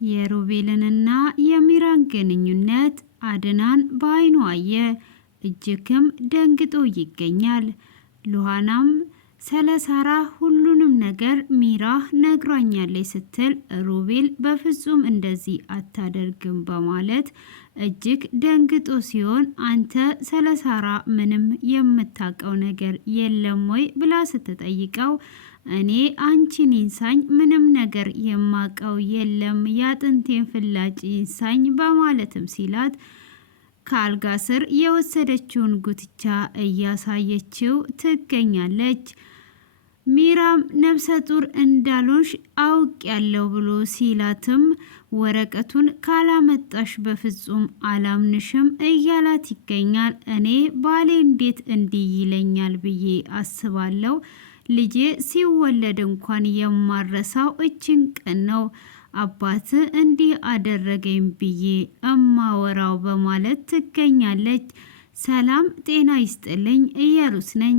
የሮቤልንና የሚራን ግንኙነት አድናን በአይኑ አየ። እጅግም ደንግጦ ይገኛል። ሉሃናም ስለ ሳራ ሁሉንም ነገር ሚራ ነግራኛለች ስትል ሮቤል በፍጹም እንደዚህ አታደርግም በማለት እጅግ ደንግጦ ሲሆን አንተ ስለ ሳራ ምንም የምታውቀው ነገር የለም ወይ ብላ ስትጠይቀው እኔ አንቺን ይንሳኝ ምንም ነገር የማውቀው የለም ያጥንቴን ፍላጭ ይንሳኝ በማለትም ሲላት ከአልጋ ስር የወሰደችውን ጉትቻ እያሳየችው ትገኛለች። ሚራም ነፍሰ ጡር እንዳልሆንሽ አውቅ ያለው ብሎ ሲላትም ወረቀቱን ካላመጣሽ በፍጹም አላምንሽም እያላት ይገኛል። እኔ ባሌ እንዴት እንዲህ ይለኛል ብዬ አስባለሁ። ልጄ ሲወለድ እንኳን የማረሳው እችን ቀን ነው። አባት እንዲህ አደረገኝ ብዬ እማወራው በማለት ትገኛለች። ሰላም ጤና ይስጥልኝ፣ ኢየሩስ ነኝ።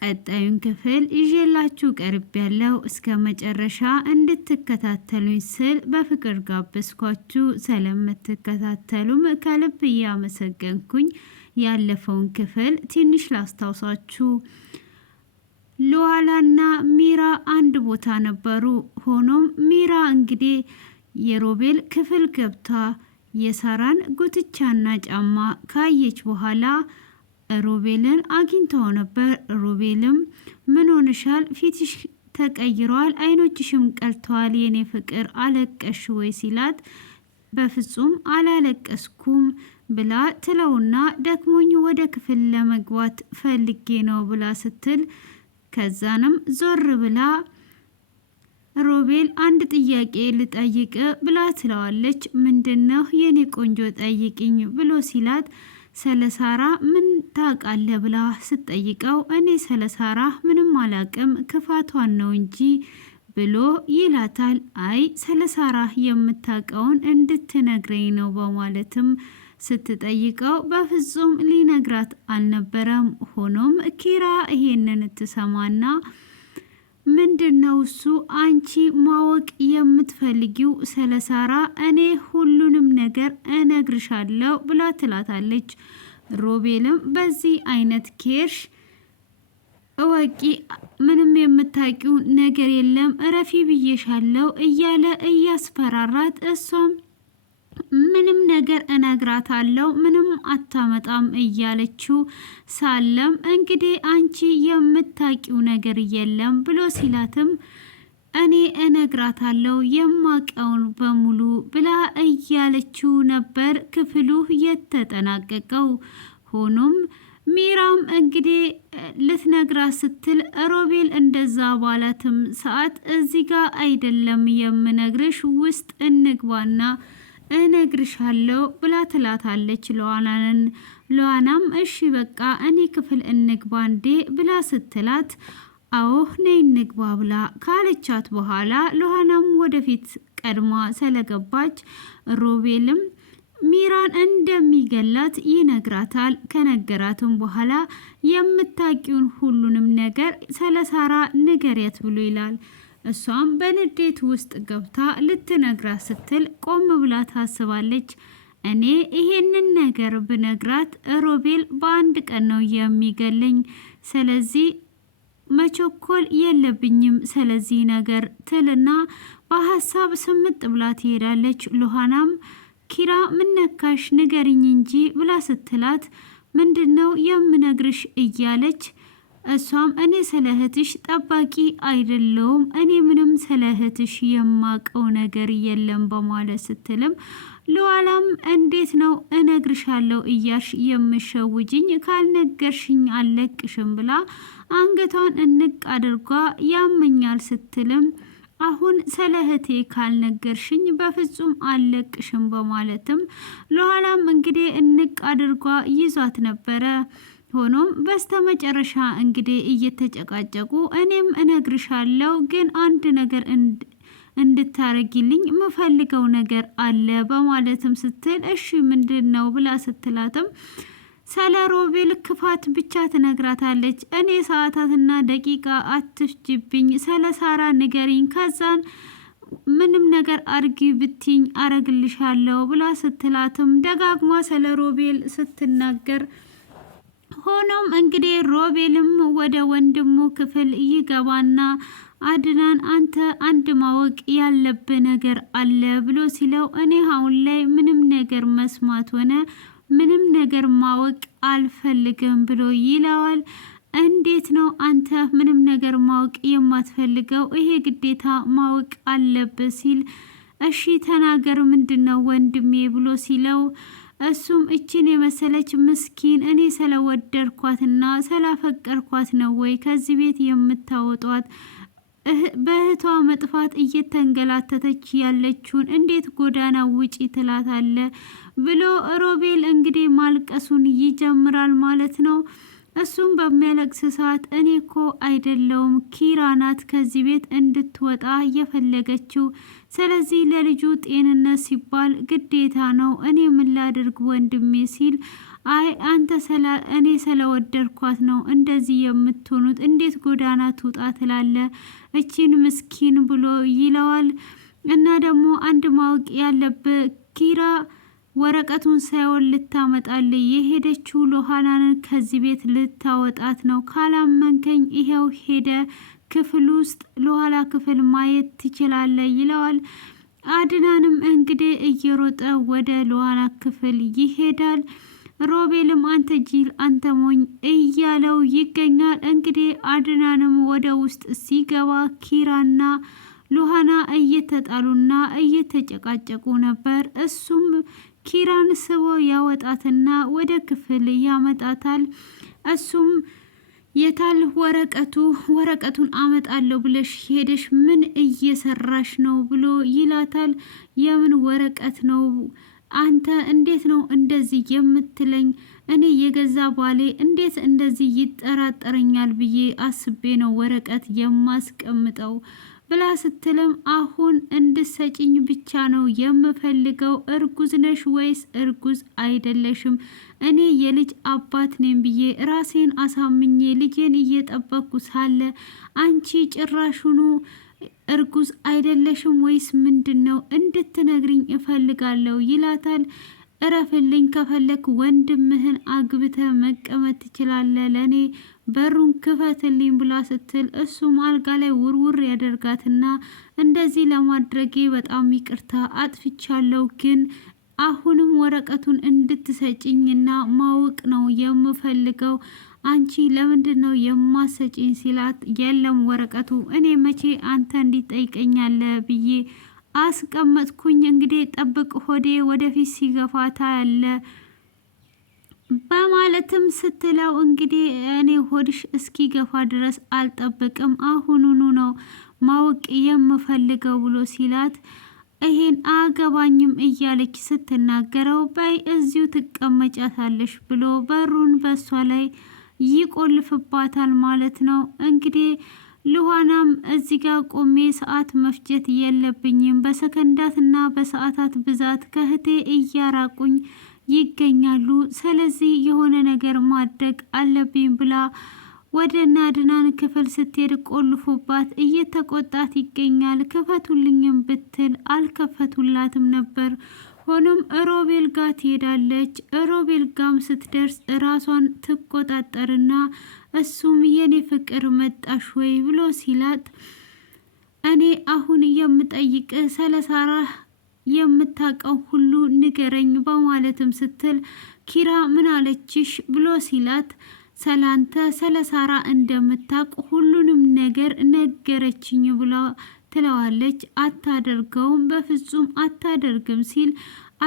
ቀጣዩን ክፍል ይዤላችሁ ቀርብ ያለው እስከ መጨረሻ እንድትከታተሉኝ ስል በፍቅር ጋበዝኳችሁ። ስለምትከታተሉም ከልብ እያመሰገንኩኝ ያለፈውን ክፍል ትንሽ ላስታውሳችሁ። ሉሃናና ሚራ አንድ ቦታ ነበሩ። ሆኖም ሚራ እንግዲህ የሮቤል ክፍል ገብታ የሳራን ጉትቻና ጫማ ካየች በኋላ ሮቤልን አግኝተው ነበር። ሮቤልም ምን ሆነሻል? ፊትሽ ተቀይሯል፣ አይኖችሽም ቀልተዋል፣ የኔ ፍቅር አለቀሽ ወይ ሲላት በፍጹም አላለቀስኩም ብላ ትለውና ደክሞኝ ወደ ክፍል ለመግባት ፈልጌ ነው ብላ ስትል ከዛንም ዞር ብላ ሮቤል አንድ ጥያቄ ልጠይቅ ብላ ትለዋለች። ምንድነው የኔ ቆንጆ ጠይቅኝ ብሎ ሲላት ስለ ሳራ ምን ታውቃለህ ብላ ስትጠይቀው እኔ ስለ ሳራ ምንም አላቅም ክፋቷን ነው እንጂ ብሎ ይላታል። አይ ስለ ሳራ የምታውቀውን እንድትነግረኝ ነው በማለትም ስትጠይቀው በፍጹም ሊነግራት አልነበረም። ሆኖም ኪራ ይሄንን ትሰማና ምንድነው እሱ አንቺ ማወቅ የምትፈልጊው ስለ ሳራ? እኔ ሁሉንም ነገር እነግርሻለሁ ብላ ትላታለች። ሮቤልም በዚህ አይነት ኬርሽ እወቂ፣ ምንም የምታውቂው ነገር የለም እረፊ ብዬሻለሁ እያለ እያስፈራራት እሷም ምንም ነገር እነግራታለሁ ምንም አታመጣም እያለችው ሳለም እንግዲህ አንቺ የምታውቂው ነገር የለም ብሎ ሲላትም እኔ እነግራታለሁ የማውቀውን በሙሉ ብላ እያለችው ነበር ክፍሉ የተጠናቀቀው። ሆኖም ሚራም እንግዲህ ልትነግራት ስትል ሮቤል እንደዛ ባላትም ሰዓት እዚህ ጋር አይደለም የምነግርሽ ውስጥ እንግባና እነግርሻለሁ ብላ ትላታለች ሉሃናን። ሉሃናም እሺ በቃ እኔ ክፍል እንግባ እንዴ ብላ ስትላት አዎ ነይ እንግባ ብላ ካለቻት በኋላ ሉሃናም ወደፊት ቀድማ ስለገባች ሮቤልም ሚራን እንደሚገላት ይነግራታል። ከነገራትም በኋላ የምታውቂውን ሁሉንም ነገር ስለ ሳራ ንገሪያት ብሎ ይላል። እሷም በንዴት ውስጥ ገብታ ልትነግራት ስትል ቆም ብላ ታስባለች። እኔ ይሄንን ነገር ብነግራት ሮቤል በአንድ ቀን ነው የሚገለኝ፣ ስለዚህ መቸኮል የለብኝም ስለዚህ ነገር ትልና በሀሳብ ስምጥ ብላ ትሄዳለች። ሉሃናም ኪራ ምነካሽ ንገሪኝ እንጂ ብላ ስትላት ምንድነው የምነግርሽ እያለች እሷም እኔ ስለ እህትሽ ጠባቂ አይደለሁም እኔ ምንም ስለ እህትሽ የማቀው ነገር የለም በማለት ስትልም ሉሃናም እንዴት ነው እነግርሻለሁ እያልሽ የምሸውጅኝ? ካልነገርሽኝ አለቅሽም ብላ አንገቷን እንቅ አድርጓ ያመኛል ስትልም አሁን ስለ እህቴ ካልነገርሽኝ በፍጹም አለቅሽም በማለትም ሉሃናም እንግዲህ እንቅ አድርጓ ይዟት ነበረ። ሆኖም በስተመጨረሻ እንግዲህ እየተጨቃጨቁ እኔም እነግርሻለሁ ግን አንድ ነገር እንድታረጊልኝ ምፈልገው ነገር አለ በማለትም ስትል እሺ ምንድነው ብላ ስትላትም ስለ ሮቤል ክፋት ብቻ ትነግራታለች። እኔ ሰዓታትና ደቂቃ አትፍጅብኝ ስለ ሳራ ንገሪኝ ከዛን ምንም ነገር አርጊ ብትኝ አረግልሻለሁ ብላ ስትላትም ደጋግማ ስለ ሮቤል ስትናገር፣ ሆኖም እንግዲህ ሮቤልም ወደ ወንድሙ ክፍል ይገባና አድናን አንተ አንድ ማወቅ ያለብህ ነገር አለ ብሎ ሲለው፣ እኔ አሁን ላይ ምንም ነገር መስማት ሆነ ምንም ነገር ማወቅ አልፈልግም ብሎ ይለዋል። እንዴት ነው አንተ ምንም ነገር ማወቅ የማትፈልገው? ይሄ ግዴታ ማወቅ አለብህ ሲል፣ እሺ ተናገር ምንድን ነው ወንድሜ ብሎ ሲለው፣ እሱም እችን የመሰለች ምስኪን እኔ ስለወደድኳትና ስላፈቀርኳት ነው ወይ ከዚህ ቤት የምታወጧት? በእህቷ መጥፋት እየተንገላተተች ያለችውን እንዴት ጎዳና ውጪ ትላታለ? ብሎ ሮቤል እንግዲህ ማልቀሱን ይጀምራል ማለት ነው። እሱም በሚያለቅስ ሰዓት እኔ እኮ አይደለውም ኪራ ናት ከዚህ ቤት እንድትወጣ የፈለገችው። ስለዚህ ለልጁ ጤንነት ሲባል ግዴታ ነው። እኔ ምን ላድርግ ወንድሜ ሲል፣ አይ አንተ እኔ ስለወደድኳት ነው እንደዚህ የምትሆኑት፣ እንዴት ጎዳና ትውጣ ትላለ እቺን ምስኪን ብሎ ይለዋል። እና ደግሞ አንድ ማወቅ ያለብህ ኪራ ወረቀቱን ሳይሆን ልታመጣል የሄደችው ሎሃናንን ከዚህ ቤት ልታወጣት ነው። ካላመንከኝ ይሄው ሄደ ክፍል ውስጥ ለኋላ ክፍል ማየት ትችላለ ይለዋል። አድናንም እንግዲህ እየሮጠ ወደ ሎሃና ክፍል ይሄዳል። ሮቤልም አንተ ጂል አንተ ሞኝ እያለው ይገኛል። እንግዲህ አድናንም ወደ ውስጥ ሲገባ ኪራና ሎሃና እየተጣሉና እየተጨቃጨቁ ነበር። እሱም ኪራን ስቦ ያወጣትና ወደ ክፍል ያመጣታል። እሱም የታል ወረቀቱን አመጣለሁ ብለሽ ሄደሽ ምን እየሰራሽ ነው ብሎ ይላታል። የምን ወረቀት ነው አንተ? እንዴት ነው እንደዚህ የምትለኝ? እኔ የገዛ ባሌ እንዴት እንደዚህ ይጠራጠረኛል ብዬ አስቤ ነው ወረቀት የማስቀምጠው ብላ ስትልም፣ አሁን እንድሰጭኝ ብቻ ነው የምፈልገው። እርጉዝ ነሽ ወይስ እርጉዝ አይደለሽም? እኔ የልጅ አባት ነኝ ብዬ ራሴን አሳምኜ ልጄን እየጠበቅኩ ሳለ አንቺ ጭራሹኑ እርጉዝ አይደለሽም ወይስ ምንድን ነው? እንድትነግሪኝ እፈልጋለሁ ይላታል። እረፍልኝ፣ ከፈለክ ወንድምህን አግብተ መቀመጥ ትችላለህ፣ ለእኔ በሩን ክፈትልኝ ብላ ስትል፣ እሱም አልጋ ላይ ውርውር ያደርጋትና እንደዚህ ለማድረጌ በጣም ይቅርታ አጥፍቻለሁ፣ ግን አሁንም ወረቀቱን እንድትሰጭኝና ማወቅ ነው የምፈልገው። አንቺ ለምንድን ነው የማሰጭኝ ሲላት፣ የለም ወረቀቱ እኔ መቼ አንተ እንዲጠይቀኛለ ብዬ አስቀመጥኩኝ። እንግዲህ ጠብቅ፣ ሆዴ ወደፊት ሲገፋታ ያለ በማለትም ስትለው፣ እንግዲህ እኔ ሆድሽ እስኪገፋ ድረስ አልጠብቅም፣ አሁኑኑ ነው ማወቅ የምፈልገው ብሎ ሲላት፣ ይሄን አገባኝም እያለች ስትናገረው፣ በይ እዚሁ ትቀመጫታለሽ ብሎ በሩን በሷ ላይ ይቆልፍባታል ማለት ነው። እንግዲህ ሉሃናም እዚህ ጋር ቆሜ ሰዓት መፍጀት የለብኝም፣ በሰከንዳትና በሰዓታት ብዛት ከህቴ እያራቁኝ ይገኛሉ፣ ስለዚህ የሆነ ነገር ማድረግ አለብኝ ብላ ወደ ናድናን ክፍል ስትሄድ ቆልፎባት እየተቆጣት ይገኛል። ክፈቱልኝም ብትል አልከፈቱላትም ነበር። ሆኖም ሮቤል ጋር ትሄዳለች። ሮቤል ጋም ስትደርስ ራሷን ትቆጣጠርና እሱም የኔ ፍቅር መጣሽ ወይ ብሎ ሲላት፣ እኔ አሁን የምጠይቅ ስለ ሳራ የምታውቀው ሁሉ ንገረኝ በማለትም ስትል፣ ኪራ ምን አለችሽ ብሎ ሲላት፣ ሰላንተ ስለ ሳራ እንደምታውቅ ሁሉንም ነገር ነገረችኝ ብላ ትለዋለች። አታደርገውም፣ በፍጹም አታደርግም ሲል፣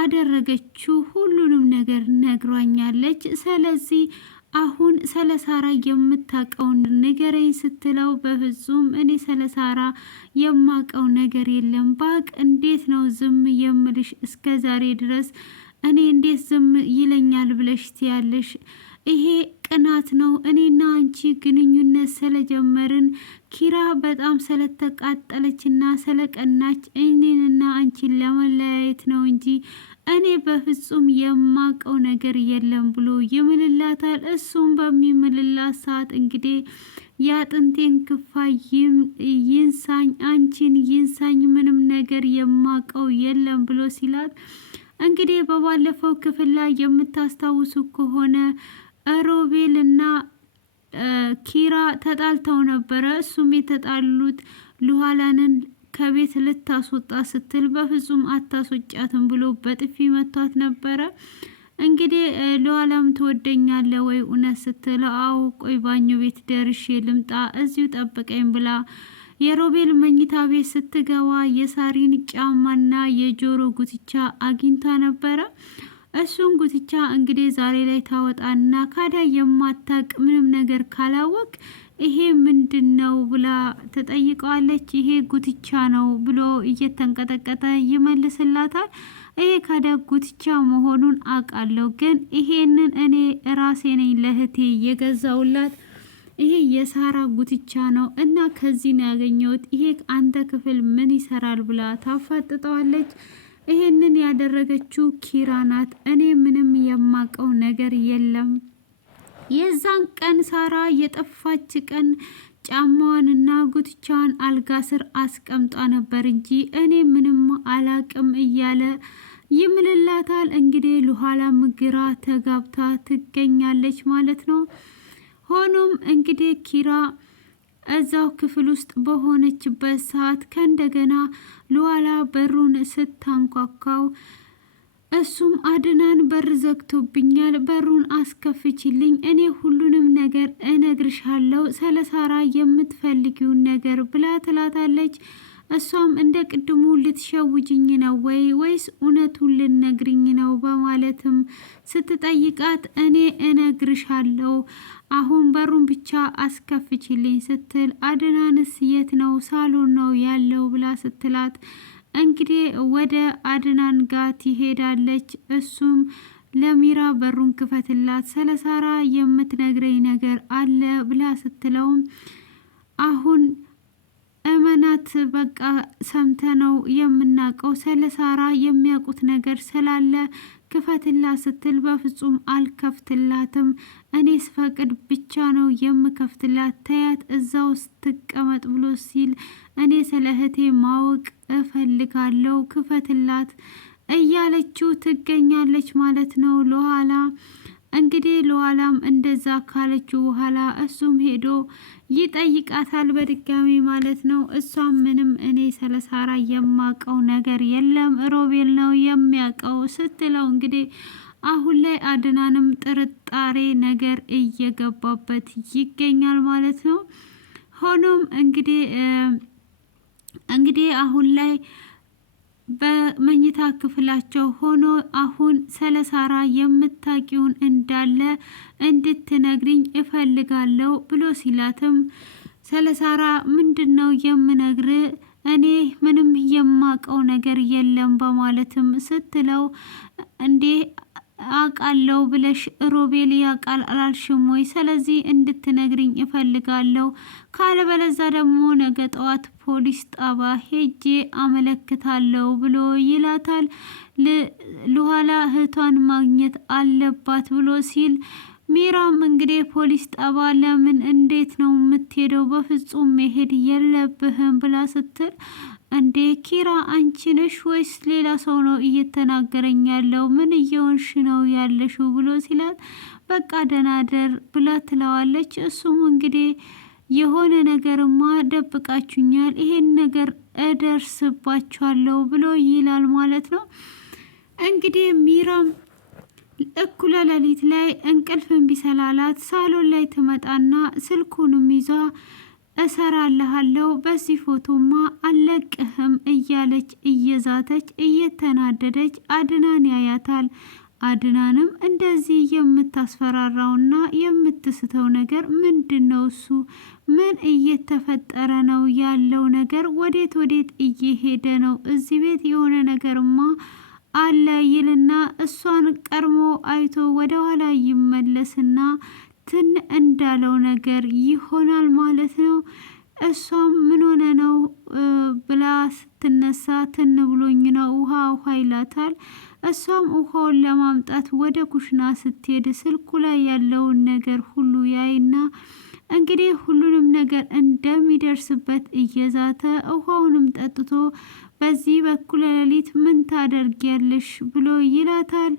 አደረገችው፣ ሁሉንም ነገር ነግሯኛለች። ስለዚህ አሁን ስለ ሳራ የምታውቀውን ንገረኝ ስትለው፣ በፍጹም እኔ ስለ ሳራ የማውቀው ነገር የለም፣ ባቅ እንዴት ነው ዝም የምልሽ? እስከ ዛሬ ድረስ እኔ እንዴት ዝም ይለኛል ብለሽ ትያለሽ? ይሄ ቅናት ነው። እኔና አንቺ ግንኙነት ስለጀመርን ኪራ በጣም ስለተቃጠለችና ስለቀናች እኔንና አንቺን ለመለያየት ለማየት ነው እንጂ እኔ በፍጹም የማቀው ነገር የለም ብሎ ይምልላታል። እሱም በሚምልላት ሰዓት እንግዲህ የአጥንቴን ክፋይ ይንሳኝ፣ አንቺን ይንሳኝ፣ ምንም ነገር የማቀው የለም ብሎ ሲላት እንግዲህ በባለፈው ክፍል ላይ የምታስታውሱ ከሆነ ሮቤል እና ኪራ ተጣልተው ነበረ። እሱም የተጣሉት ሉሃላንን ከቤት ልታስወጣ ስትል በፍጹም አታስወጫትም ብሎ በጥፊ መቷት ነበረ። እንግዲህ ሉሃላም ትወደኛለ ወይ እውነት ስትል አዎ ቆይ ባኞ ቤት ደርሼ ልምጣ እዚሁ ጠብቀኝ ብላ የሮቤል መኝታ ቤት ስትገባ የሳሪን ጫማና የጆሮ ጉትቻ አግኝታ ነበረ። እሱን ጉትቻ እንግዲህ ዛሬ ላይ ታወጣና ካዳ የማታቅ ምንም ነገር ካላወቅ ይሄ ምንድን ነው ብላ ተጠይቀዋለች። ይሄ ጉትቻ ነው ብሎ እየተንቀጠቀጠ ይመልስላታል። ይሄ ካዳ ጉትቻ መሆኑን አውቃለሁ፣ ግን ይሄንን እኔ ራሴ ነኝ ለእህቴ የገዛውላት፣ ይሄ የሳራ ጉትቻ ነው እና ከዚህ ነው ያገኘሁት፣ ይሄ አንተ ክፍል ምን ይሰራል ብላ ታፋጥጠዋለች። ይሄንን ያደረገችው ኪራ ናት፣ እኔ ምንም የማቀው ነገር የለም። የዛን ቀን ሳራ የጠፋች ቀን ጫማዋንና ጉትቻዋን አልጋ ስር አስቀምጣ ነበር እንጂ እኔ ምንም አላቅም እያለ ይምልላታል። እንግዲህ ሉሃላም ግራ ተጋብታ ትገኛለች ማለት ነው። ሆኖም እንግዲህ ኪራ እዛው ክፍል ውስጥ በሆነችበት ሰዓት ከእንደገና ሉሃላ በሩን ስታንኳኳው እሱም አድናን በር ዘግቶብኛል፣ በሩን አስከፍችልኝ፣ እኔ ሁሉንም ነገር እነግርሻለሁ፣ ስለ ሳራ የምትፈልጊውን ነገር ብላ ትላታለች። እሷም እንደ ቅድሙ ልትሸውጅኝ ነው ወይስ እውነቱን ልነግርኝ ነው በማለትም ስትጠይቃት እኔ እነግርሻለሁ፣ አሁን በሩን ብቻ አስከፍችልኝ ስትል አድናንስ የት ነው? ሳሎን ነው ያለው ብላ ስትላት እንግዲህ ወደ አድናን ጋር ትሄዳለች። እሱም ለሚራ በሩን ክፈትላት፣ ስለ ሳራ የምትነግረኝ ነገር አለ ብላ ስትለውም አሁን እመናት በቃ ሰምተነው የምናውቀው ስለ ሳራ የሚያውቁት ነገር ስላለ ክፈትላት ስትል በፍጹም አልከፍትላትም፣ እኔ ስፈቅድ ብቻ ነው የምከፍትላት፣ ተያት እዛ ውስጥ ትቀመጥ ብሎ ሲል እኔ ስለ እህቴ ማወቅ እፈልጋለሁ፣ ክፈትላት እያለችው ትገኛለች ማለት ነው ሉሃላ። እንግዲህ ሉሃላም እንደዛ ካለችው በኋላ እሱም ሄዶ ይጠይቃታል በድጋሚ ማለት ነው። እሷም ምንም እኔ ስለ ሳራ የማቀው ነገር የለም ሮቤል ነው የሚያውቀው ስትለው እንግዲህ አሁን ላይ አድናንም ጥርጣሬ ነገር እየገባበት ይገኛል ማለት ነው። ሆኖም እንግዲህ አሁን ላይ በመኝታ ክፍላቸው ሆኖ አሁን ስለ ሳራ የምታቂውን እንዳለ እንድትነግሪኝ እፈልጋለሁ ብሎ ሲላትም ስለ ሳራ ምንድነው የምነግር? እኔ ምንም የማቀው ነገር የለም በማለትም ስትለው እንዴ አቃለው ብለሽ ሮቤል ያቃል አላልሽም ወይ? ስለዚህ እንድትነግሪኝ እፈልጋለሁ፣ ካለበለዛ ደግሞ ነገ ጠዋት ፖሊስ ጣባ ሄጄ አመለክታለሁ ብሎ ይላታል። ሉሃላ እህቷን ማግኘት አለባት ብሎ ሲል ሚራም እንግዲህ ፖሊስ ጣባ ለምን እንዴት ነው የምትሄደው? በፍጹም መሄድ የለብህም ብላ ስትል እንዴ ኪራ አንቺ ነሽ ወይስ ሌላ ሰው ነው እየተናገረኝ ያለው? ምን እየሆንሽ ነው ያለሽው? ብሎ ሲላት በቃ ደናደር ብላ ትለዋለች። እሱም እንግዲህ የሆነ ነገርማ ደብቃችሁኛል፣ ይሄን ነገር እደርስባችኋለሁ ብሎ ይላል ማለት ነው። እንግዲህ ሚራም እኩለ ሌሊት ላይ እንቅልፍን ቢሰላላት ሳሎን ላይ ትመጣና ስልኩንም ይዛ እሰራለሃለሁ በዚህ ፎቶማ አለቅህም እያለች እየዛተች እየተናደደች አድናን ያያታል። አድናንም እንደዚህ የምታስፈራራውና የምትስተው ነገር ምንድን ነው? እሱ ምን እየተፈጠረ ነው ያለው ነገር? ወዴት እየሄደ ነው? እዚህ ቤት የሆነ ነገርማ አለ ይልና እሷን ቀድሞ አይቶ ወደ ኋላ ይመለስና ትን እንዳለው ነገር ይሆናል ማለት ነው። እሷም ምን ሆነ ነው ብላ ስትነሳ ትን ብሎኝ ነው ውሃ ይላታል። እሷም ውሃውን ለማምጣት ወደ ኩሽና ስትሄድ ስልኩ ላይ ያለውን ነገር ሁሉ ያይና እንግዲህ ሁሉንም ነገር እንደሚደርስበት እየዛተ ውሃውንም ጠጥቶ በዚህ በኩል ሌሊት ምን ታደርጊያለሽ ብሎ ይላታል።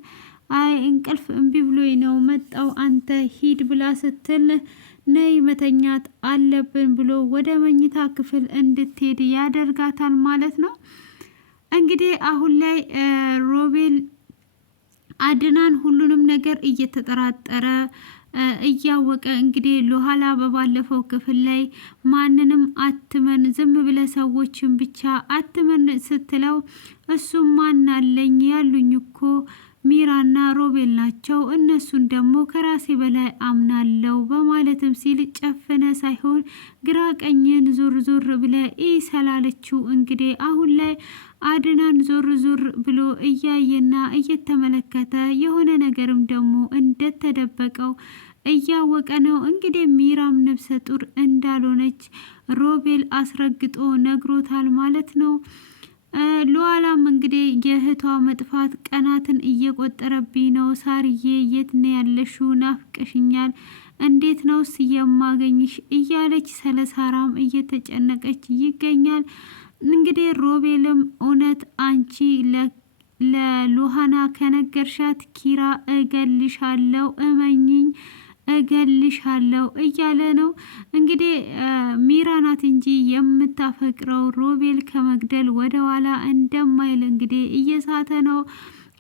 አይ እንቅልፍ እምቢ ብሎኝ ነው መጣው አንተ ሂድ ብላ ስትል ነይ መተኛት አለብን ብሎ ወደ መኝታ ክፍል እንድትሄድ ያደርጋታል ማለት ነው። እንግዲህ አሁን ላይ ሮቤል አድናን ሁሉንም ነገር እየተጠራጠረ እያወቀ እንግዲህ ለኋላ በባለፈው ክፍል ላይ ማንንም አትመን ዝም ብለ ሰዎችን ብቻ አትመን ስትለው እሱም ማን አለኝ ያሉኝ እኮ ሚራና ሮቤል ናቸው እነሱን ደግሞ ከራሴ በላይ አምናለው በማለትም ሲል ጨፍነ ሳይሆን ግራ ቀኝን ዞር ዞር ብለ ሰላለችው። እንግዲህ አሁን ላይ አድናን ዞር ዞር ብሎ እያየና እየተመለከተ የሆነ ነገርም ደግሞ እንደተደበቀው እያወቀ ነው። እንግዲህ ሚራም ነፍሰ ጡር እንዳልሆነች ሮቤል አስረግጦ ነግሮታል ማለት ነው። ሉዓላም እንግዲህ የእህቷ መጥፋት ቀናትን እየቆጠረብኝ ነው፣ ሳርዬ የት ነው ያለሽው? ናፍቀሽኛል፣ እንዴት ነው የማገኝሽ? እያለች ስለ ሳራም እየተጨነቀች ይገኛል። እንግዲህ ሮቤልም እውነት አንቺ ለሉሃና ከነገርሻት ኪራ እገልሻለሁ፣ እመኝኝ እገልሻለሁ እያለ ነው። እንግዲህ ሚራ ናት እንጂ የምታፈቅረው ሮቤል ከመግደል ወደ ኋላ እንደማይል እንግዲህ እየሳተ ነው።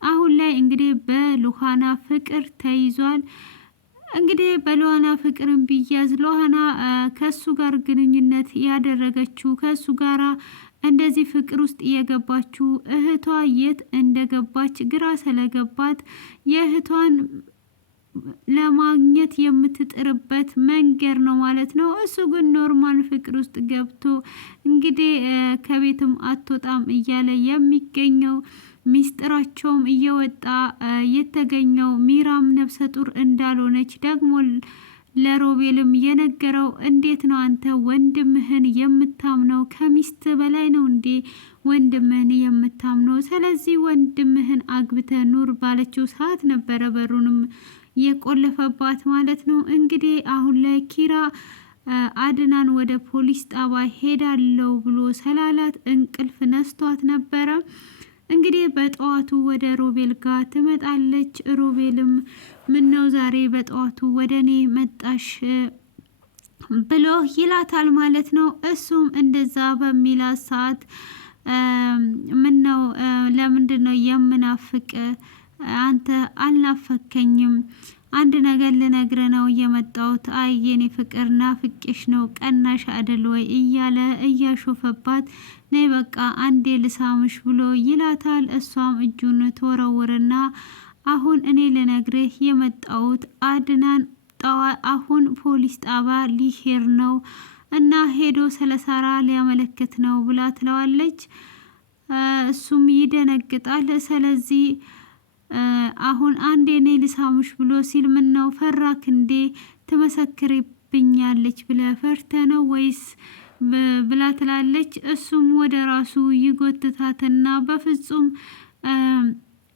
አሁን ላይ እንግዲህ በሉሃና ፍቅር ተይዟል። እንግዲህ በሉሃና ፍቅርን ቢያዝ ሉሃና ከሱ ጋር ግንኙነት ያደረገችው ከሱ ጋራ እንደዚህ ፍቅር ውስጥ የገባችው እህቷ የት እንደገባች ግራ ስለገባት የእህቷን ለማግኘት የምትጥርበት መንገድ ነው ማለት ነው። እሱ ግን ኖርማል ፍቅር ውስጥ ገብቶ እንግዲህ ከቤትም አትወጣም እያለ የሚገኘው ሚስጥራቸውም እየወጣ የተገኘው ሚራም ነፍሰ ጡር እንዳልሆነች ደግሞ ለሮቤልም የነገረው እንዴት ነው አንተ ወንድምህን የምታምነው? ከሚስት በላይ ነው እንዴ ወንድምህን የምታምነው? ስለዚህ ወንድምህን አግብተ ኑር ባለችው ሰዓት ነበረ በሩንም የቆለፈባት ማለት ነው። እንግዲህ አሁን ላይ ኪራ አድናን ወደ ፖሊስ ጣባ ሄዳለው ብሎ ሰላላት እንቅልፍ ነስቷት ነበረ። እንግዲህ በጠዋቱ ወደ ሮቤል ጋር ትመጣለች። ሮቤልም ምነው ዛሬ በጠዋቱ ወደ እኔ መጣሽ ብሎ ይላታል ማለት ነው። እሱም እንደዛ በሚላት ሰዓት ምነው ለምንድን ነው የምናፍቅ? አንተ አልናፈከኝም፣ አንድ ነገር ልነግረ ነው የመጣሁት። አይ የኔ ፍቅር ናፍቄሽ ነው፣ ቀናሽ አደል ወይ እያለ እያሾፈባት ነይ በቃ አንዴ ልሳምሽ ብሎ ይላታል። እሷም እጁን ተወረውርና አሁን እኔ ልነግርህ የመጣሁት አድናን አሁን ፖሊስ ጣባ ሊሄድ ነው እና ሄዶ ስለ ሳራ ሊያመለክት ነው ብላ ትለዋለች። እሱም ይደነግጣል። ስለዚህ አሁን አንዴ እኔ ልሳምሽ ብሎ ሲል ምን ነው ፈራክ እንዴ? ትመሰክርብኛለች ብለ ፈርተ ነው ወይስ ብላ ትላለች። እሱም ወደ ራሱ ይጎትታትና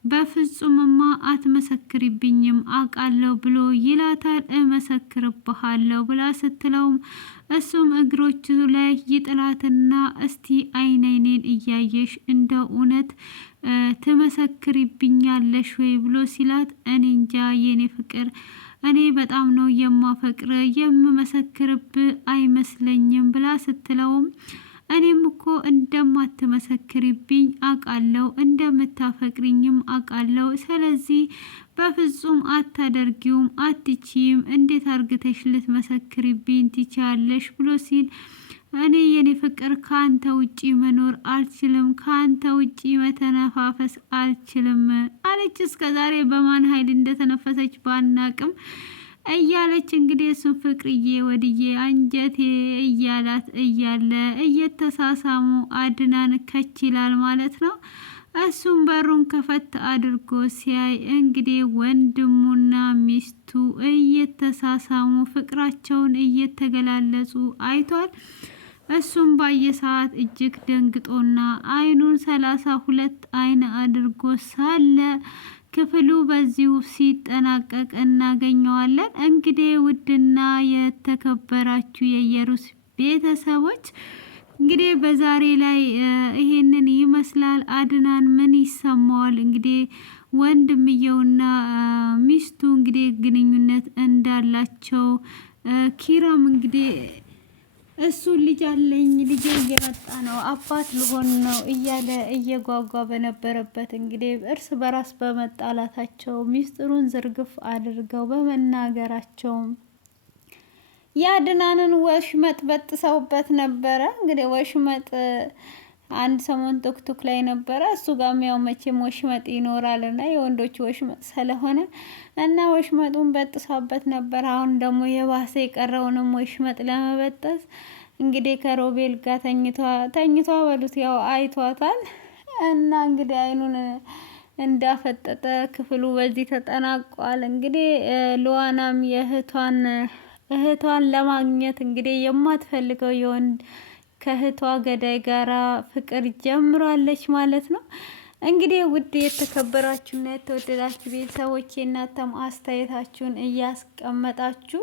በፍጹምማ አትመሰክሪብኝም አውቃለሁ ብሎ ይላታል። እመሰክርብሃለሁ ብላ ስትለውም እሱም እግሮቹ ላይ ይጥላትና እስቲ አይኔን እያየሽ እንደ እውነት ትመሰክሪብኛለሽ ወይ ብሎ ሲላት እኔ እንጃ የኔ ፍቅር እኔ በጣም ነው የማፈቅር የምመሰክርብ አይመስለኝም ብላ ስትለውም እኔም እኮ እንደማትመሰክሪብኝ አውቃለሁ፣ እንደምታፈቅሪኝም አውቃለሁ። ስለዚህ በፍጹም አታደርጊውም፣ አትችይም፣ እንዴት አርግተሽ ልትመሰክሪብኝ ትችያለሽ ብሎ ሲል እኔ የኔ ፍቅር ከአንተ ውጪ መኖር አልችልም፣ ከአንተ ውጪ መተነፋፈስ አልችልም አለች። እስከ ዛሬ በማን ኃይል እንደተነፈሰች ባናቅም እያለች እንግዲህ እሱ ፍቅርዬ ወድዬ አንጀቴ እያላት እያለ እየተሳሳሙ አድናን ከች ይላል ማለት ነው። እሱም በሩን ከፈት አድርጎ ሲያይ እንግዲህ ወንድሙና ሚስቱ እየተሳሳሙ ፍቅራቸውን እየተገላለጹ አይቷል። እሱም ባየ ሰዓት እጅግ ደንግጦና አይኑን 32 አይን አድርጎ ሳለ ክፍሉ በዚሁ ሲጠናቀቅ እናገኘዋለን። እንግዲህ ውድና የተከበራችሁ የኢየሩስ ቤተሰቦች እንግዲህ በዛሬ ላይ ይሄንን ይመስላል። አድናን ምን ይሰማዋል? እንግዲህ ወንድምየውና ሚስቱ እንግዲህ ግንኙነት እንዳላቸው ኪራም እንግዲህ እሱ ልጅ አለኝ ልጄ እየመጣ ነው አባት ልሆን ነው እያለ እየጓጓ በነበረበት እንግዲህ እርስ በራስ በመጣላታቸው ሚስጥሩን ዝርግፍ አድርገው በመናገራቸው የአድናንን ወሽመጥ በጥሰውበት ነበረ። እንግዲህ ወሽመጥ አንድ ሰሞን ቶክቶክ ላይ ነበረ። እሱ ጋር ያው መቼም ወሽመጥ ይኖራል እና የወንዶች ወሽመጥ ስለሆነ እና ወሽመጡን በጥሳበት ነበር። አሁን ደግሞ የባሰ የቀረውንም ወሽመጥ ለመበጠስ እንግዲህ ከሮቤል ጋር ተኝቷ በሉት ያው አይቷታል እና እንግዲህ አይኑን እንዳፈጠጠ ክፍሉ በዚህ ተጠናቋል። እንግዲህ ሉዋናም እህቷን ለማግኘት እንግዲህ የማትፈልገው የወንድ ከእህቷ ገዳይ ጋራ ፍቅር ጀምሯለች ማለት ነው። እንግዲህ ውድ የተከበራችሁና የተወደዳችሁ ቤተሰቦቼ እናንተም አስተያየታችሁን እያስቀመጣችሁ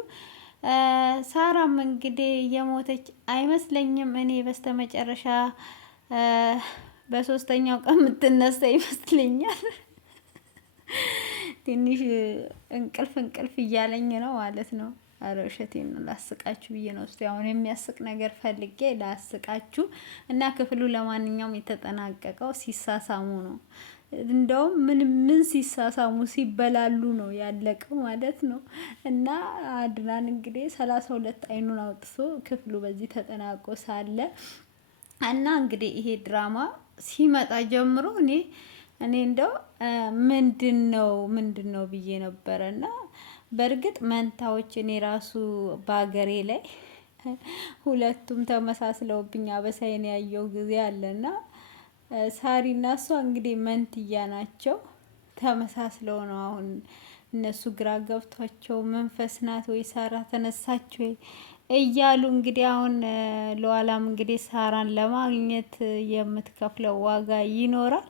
ሳራም እንግዲህ የሞተች አይመስለኝም። እኔ በስተመጨረሻ በሶስተኛው ቀን የምትነሳ ይመስለኛል። ትንሽ እንቅልፍ እያለኝ ነው ማለት ነው። አረ ውሸቴን ነው፣ ላስቃችሁ ብዬ ነው። እስቲ አሁን የሚያስቅ ነገር ፈልጌ ላስቃችሁ እና ክፍሉ ለማንኛውም የተጠናቀቀው ሲሳሳሙ ነው። እንደውም ምን ሲሳሳሙ ሲበላሉ ነው ያለቀው ማለት ነው። እና አድናን እንግዲህ 32 አይኑን አውጥቶ ክፍሉ በዚህ ተጠናቆ ሳለ እና እንግዲህ ይሄ ድራማ ሲመጣ ጀምሮ እኔ እንደው ምንድነው ብዬ ነበረ እና በእርግጥ መንታዎች እኔ ራሱ በአገሬ ላይ ሁለቱም ተመሳስለውብኝ አበሳይን ያየው ጊዜ አለና ሳሪና እሷ እንግዲህ መንትያ ናቸው። ተመሳስለው ነው አሁን እነሱ ግራ ገብቷቸው መንፈስ ናት ወይ ሳራ ተነሳች ወይ እያሉ እንግዲህ አሁን ለዋላም እንግዲህ ሳራን ለማግኘት የምትከፍለው ዋጋ ይኖራል።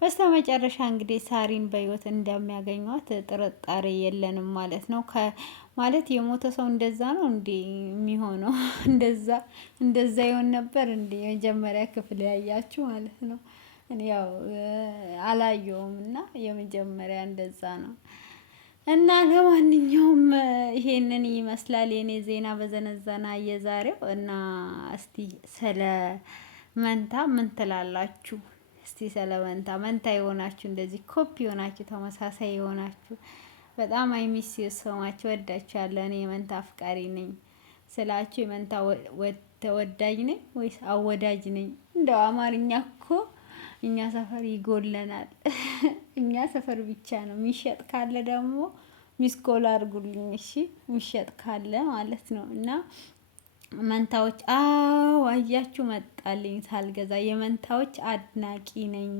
በስተመጨረሻ እንግዲህ ሳሪን በህይወት እንደሚያገኟት ጥርጣሬ የለንም ማለት ነው። ማለት የሞተ ሰው እንደዛ ነው እንዴ የሚሆነው? እንደዛ ይሆን ነበር እንዴ? የመጀመሪያ ክፍል ያያችሁ ማለት ነው። እኔ ያው አላየውም እና የመጀመሪያ እንደዛ ነው። እና ለማንኛውም ይሄንን ይመስላል የኔ ዜና በዘነዘና የዛሬው። እና እስቲ ስለ መንታ ምን ትላላችሁ? እስቲ ስለ መንታ የሆናችሁ እንደዚህ ኮፒ የሆናችሁ ተመሳሳይ የሆናችሁ በጣም አይሚስ ሰማችሁ ወዳችኋለሁ። እኔ የመንታ አፍቃሪ ነኝ ስላችሁ የመንታ ተወዳጅ ነኝ ወይስ አወዳጅ ነኝ? እንደው አማርኛ እኮ እኛ ሰፈር ይጎለናል። እኛ ሰፈር ብቻ ነው የሚሸጥ ካለ ደግሞ ሚስኮል አድርጉልኝ እሺ፣ የሚሸጥ ካለ ማለት ነው። እና መንታዎች አያችሁ መጣልኝ ሳልገዛ የመንታዎች አድናቂ ነኝ።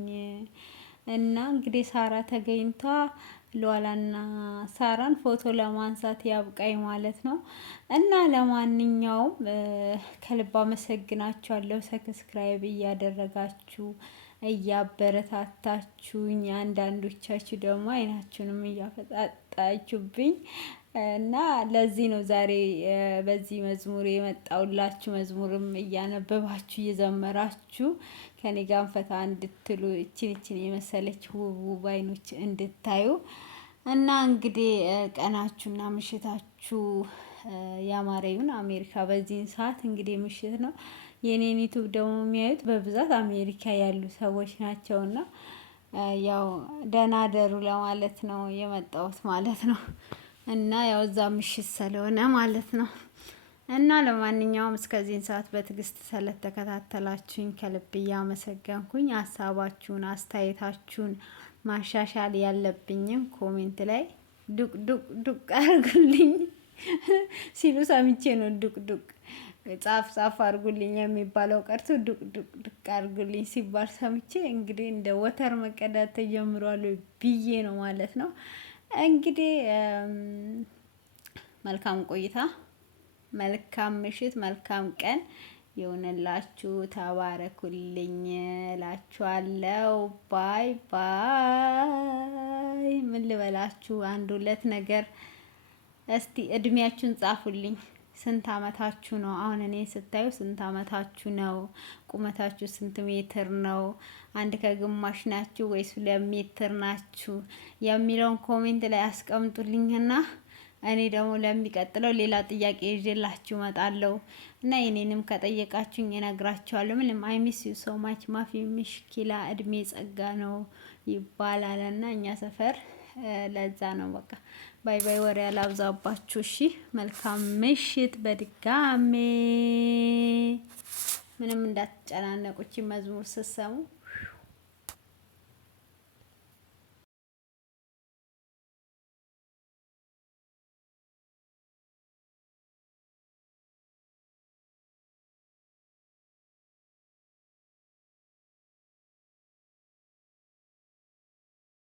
እና እንግዲህ ሳራ ተገኝቷ ሉዋላና ሳራን ፎቶ ለማንሳት ያብቃኝ ማለት ነው። እና ለማንኛውም ከልብ አመሰግናችኋለሁ። ሰብስክራይብ እያደረጋችሁ እያበረታታችሁኝ፣ አንዳንዶቻችሁ ደግሞ አይናችሁንም እያፈጣጣችሁብኝ እና ለዚህ ነው ዛሬ በዚህ መዝሙር የመጣውላችሁ። መዝሙርም እያነበባችሁ እየዘመራችሁ ከኔ ጋር ፈታ እንድትሉ እችን የመሰለች ውብ አይኖች እንድታዩ እና እንግዲህ ቀናችሁና ምሽታችሁ ያማረዩን። አሜሪካ በዚህን ሰዓት እንግዲህ ምሽት ነው። የኔን ዩቲዩብ ደግሞ የሚያዩት በብዛት አሜሪካ ያሉ ሰዎች ናቸውና ያው ደህና ደሩ ለማለት ነው የመጣሁት ማለት ነው። እና ያው እዛ ምሽት ስለሆነ ማለት ነው። እና ለማንኛውም እስከዚህን ሰዓት በትዕግስት ስለተከታተላችሁኝ ከልብ እያመሰገንኩኝ፣ ሀሳባችሁን አስተያየታችሁን ማሻሻል ያለብኝም ኮሜንት ላይ ዱቅ አድርጉልኝ ሲሉ ሰምቼ ነው። ዱቅ ጻፍ አድርጉልኝ የሚባለው ቀርቶ ዱቅ አድርጉልኝ ሲባል ሰምቼ እንግዲህ እንደ ወተር መቀዳት ተጀምሯል ብዬ ነው ማለት ነው። እንግዲህ መልካም ቆይታ፣ መልካም ምሽት፣ መልካም ቀን ይሁንላችሁ። ተባረኩልኝ እላችኋለሁ። ባይ ባይ። ምን ልበላችሁ? አንድ ሁለት ነገር እስቲ እድሜያችሁን ጻፉልኝ። ስንት አመታችሁ ነው? አሁን እኔ ስታዩ ስንት አመታችሁ ነው? ቁመታችሁ ስንት ሜትር ነው? አንድ ከግማሽ ናችሁ ወይስ 2 ሜትር ናችሁ የሚለውን ኮሜንት ላይ አስቀምጡልኝና እኔ ደግሞ ለሚቀጥለው ሌላ ጥያቄ ይዤላችሁ እመጣለሁ እና የኔንም ከጠየቃችሁኝ እነግራችኋለሁ። ምንም አይ ሚስ ዩ ሶ ማች ማፊ ምሽኪላ እድሜ ጸጋ ነው ይባላልና እኛ ሰፈር ለዛ ነው። በቃ ባይ ባይ። ወሬ አላብዛባችሁ። እሺ መልካም ምሽት በድጋሜ። ምንም እንዳትጨናነቁ መዝሙር ስትሰሙ